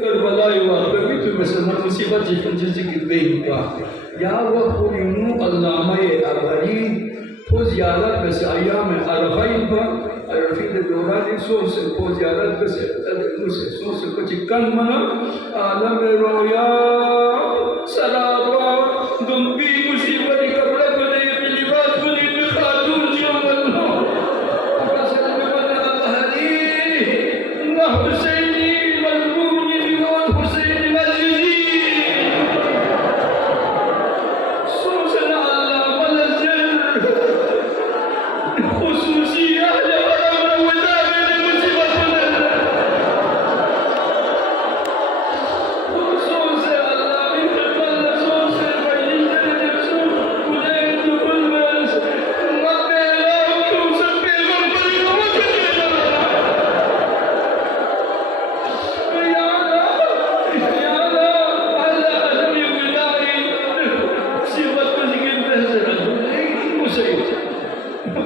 Kerbala'yı var ve bütün mesela musibet cikinci gibi var. Ya vaktu yunu Allah'mayı abari to ziyaret bes ayyam-ı arafa'yı var. Arafa'yı dövrani sos to ziyaret bes sos kaçıkan mana alam-ı roya saraba dumbi musibet kabla bade bilibas bani bikhatun jamalno. Akasal bana ahli Allah Hüseyni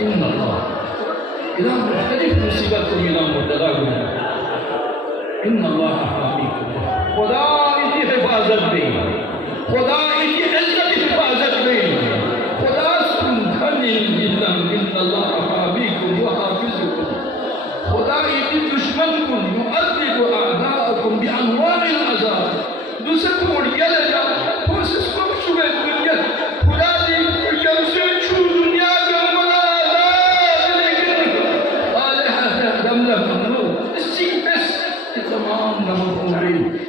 إن الله إلى مختلف مصيبات إلى متغابن إن الله حاميكم خدا إني حفاظت دے خدا إني عزت حفاظت دے خدا سنخني إلا إن الله حاميكم وحافظكم خدا إني دشمنكم يؤذب أعداءكم بأنواع العذاب دوسرے موڑ کیا لے جا کوشش کو شبہ دنیا خدا دی یمسے چھو دنیا کا منا تمام نمبر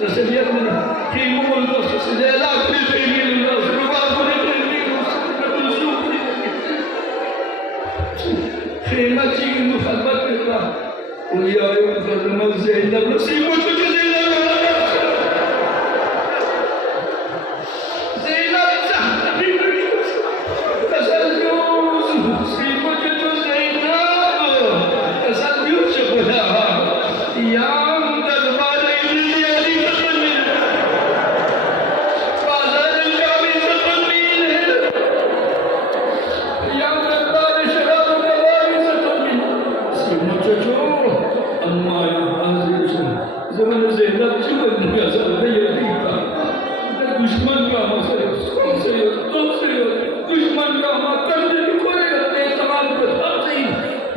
تسليتني في مول النص لا في يمين النص رباط يمين النص خيمتي مخبط الله ويا يوم فرما زينب نصيبتك زينب زينب تسلم نصيبتك زينب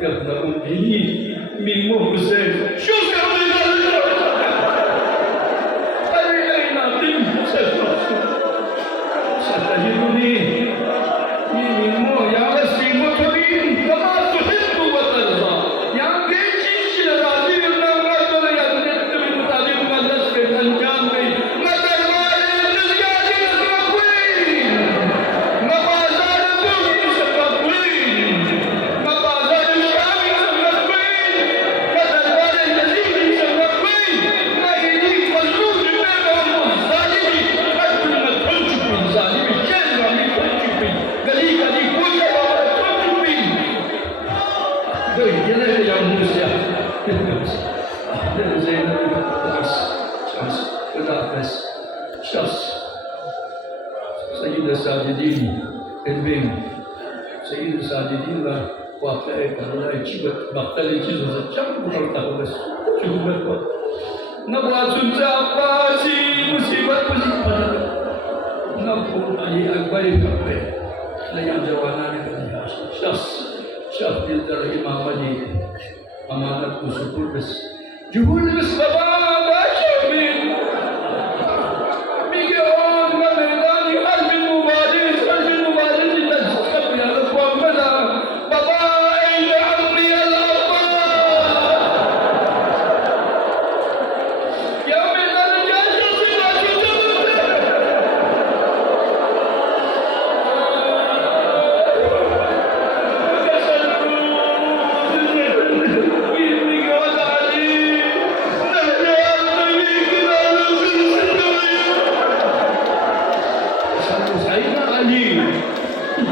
يبدأ به من محسن شوف يا ولد أين أقيم ستجدني من يا رسي مكبين كما تحب وترضى يا بيتي شرادي من الرجل يبدأ من مطابق مجلس في الأنجام ما ترضى النزيات الأخوين ما بازار الدنيا سكبين ما بازار سيد الساجدين البين سيد الساجدين لا واقع الله يجيب بقتل يجيب زجاج بقتل بس شو بقول نبغى عباسي مصيبة نبغى علي أكبر كبير لا يجوانا لكذا شخص يدر إمام علي أمانة وسكول بس جهول بس بابا باشمين بيجون ميداني قلب المبارز جدا قبل الأخوة ملا بابا أين عمي الأبطال يا ميدان الجيش صلة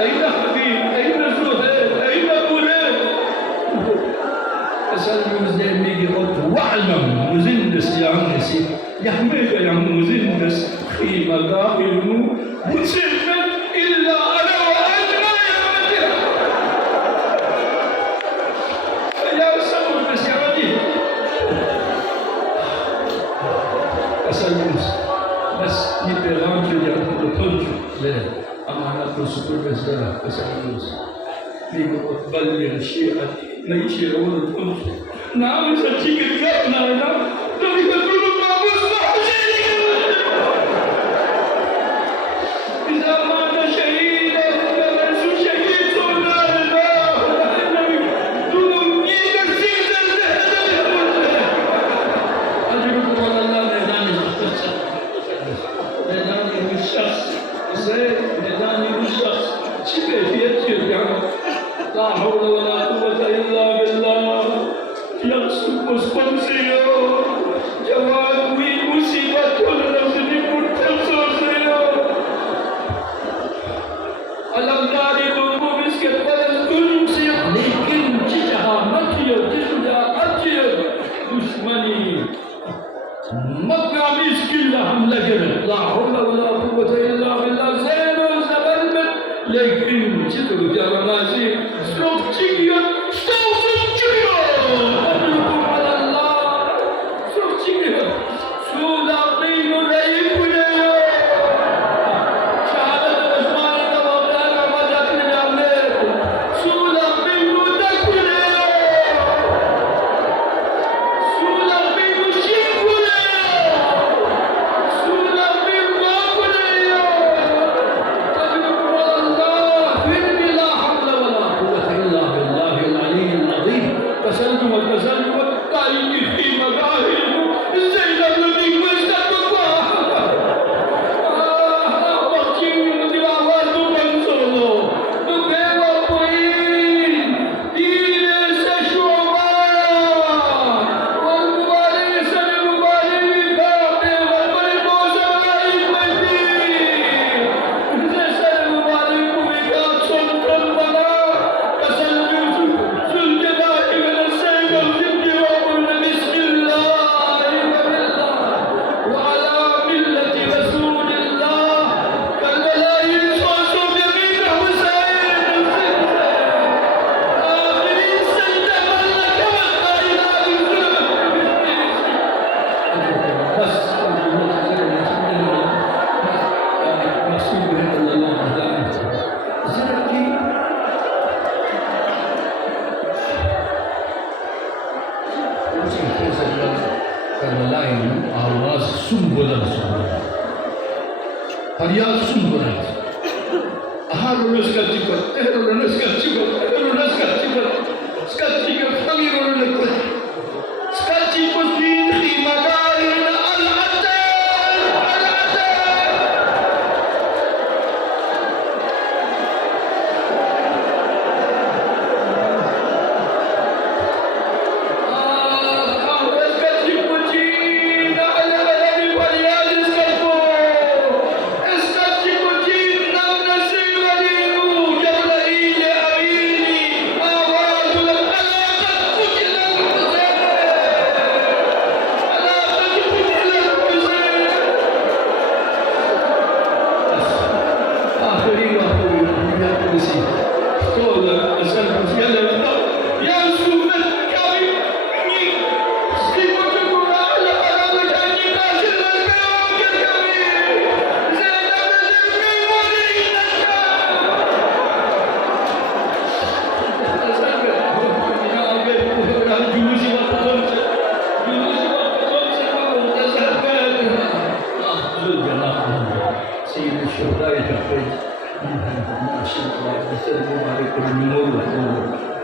أين حبيب أين زهير أين بولاد أسأل المزدين ميجي قلت واعلم مزندس يا عم نسيب يحميك يا عم مزندس في مقابل مسلم إلا أنا وأنت ما يمتها يا سبب بس يا ودي أسأل المزدين بس يبغى يجي يقول لا أمانة الرسول بزاف بسالوس بيقول بلغ الشيعة ما يشيرون الأنس نعم سجيك الكابنا هنا تبي تقول ما مصبح شيء إذا مات شهيدا فليس شهيد صنع الله دوني كثير أجركم على الله ميدان الشخص زين ميدان الشخص شبه يدخل يعني لا حول ولا قوة إلا بالله يقصد مستنسيه جواد مصيبة كل نفس مرتسوسيه الأمداد دونو مسكت بدل كل مصيبة لكن جيجها مكيو جيجها أجيو دشمني مقام إسكيلا حملة كده لا حول ولا قوة إلا بالله زين وزبلمت لكن جدو جرمازي سوف تجيو أدلكم على الله سوف تجيو سودا قيم رأيب ليو شهادة الأسمان تبابلان عمدات لجامل سودا قيم دك ليو سودا قيم شيك ليو سودا قيم باق ليو أدلكم على الله فين لا حول ولا قوة إلا بالله العلي العظيم تسلم وتسلم sumbulan sumbulan. Faryat sumbulan. Aharul skatikot, aharul skatikot, aharul skatikot, skatikot kami rolul kot. Skatikot bin khimadain al-atar, al-atar.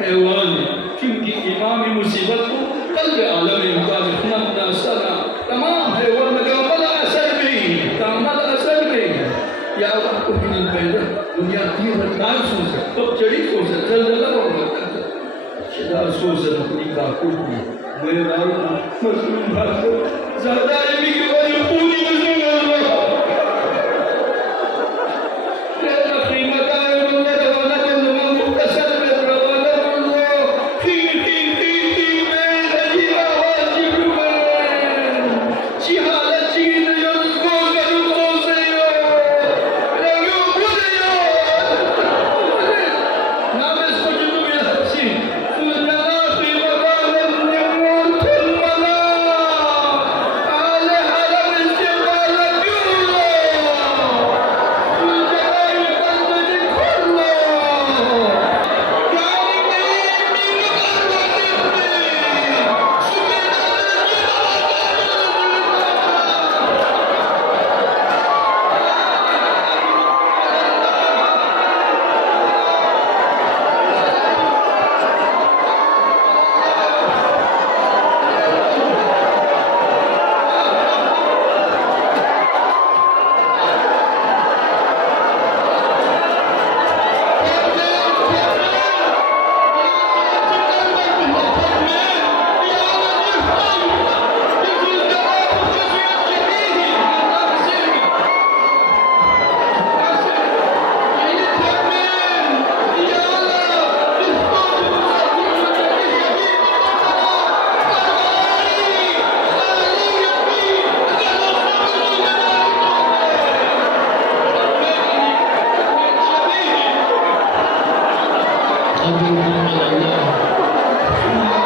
حيواني çünkü imam-ı musibet bu kalbi alem-i mukadefnatna sana tamam hayvan mekâmala eser bey tamamala eser bey ya Allah ko binin payda dünya tiyat kan sosa top chadi sosa zalzala hoga shida sosa apni kaakul ki main masloom bhat zyada ilmi ki wajh puri masloom Allah قدر محمد الله